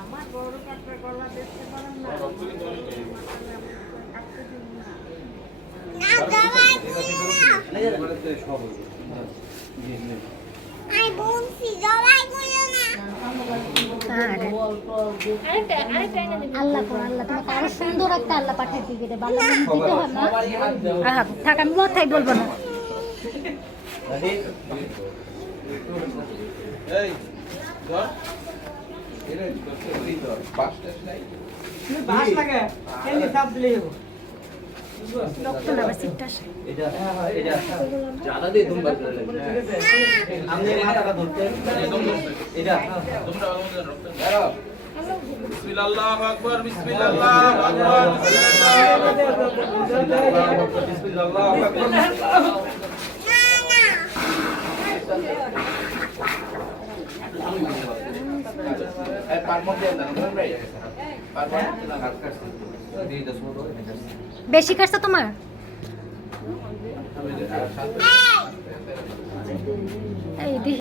আমার বড় কাটটা গলা দেখতে পারেন না আল্লাহ তোমাকে আরো সুন্দর একটা আল্লাহ পাঠিয়ে দিবে ভালো দিতে হয় না থাক আমি কথাই বলবো না বিসমিল্লাহ আকবার বিসমিল্লাহ আকবার বিসমিল্লাহ আকবার বেশি কাটছে তোমার এই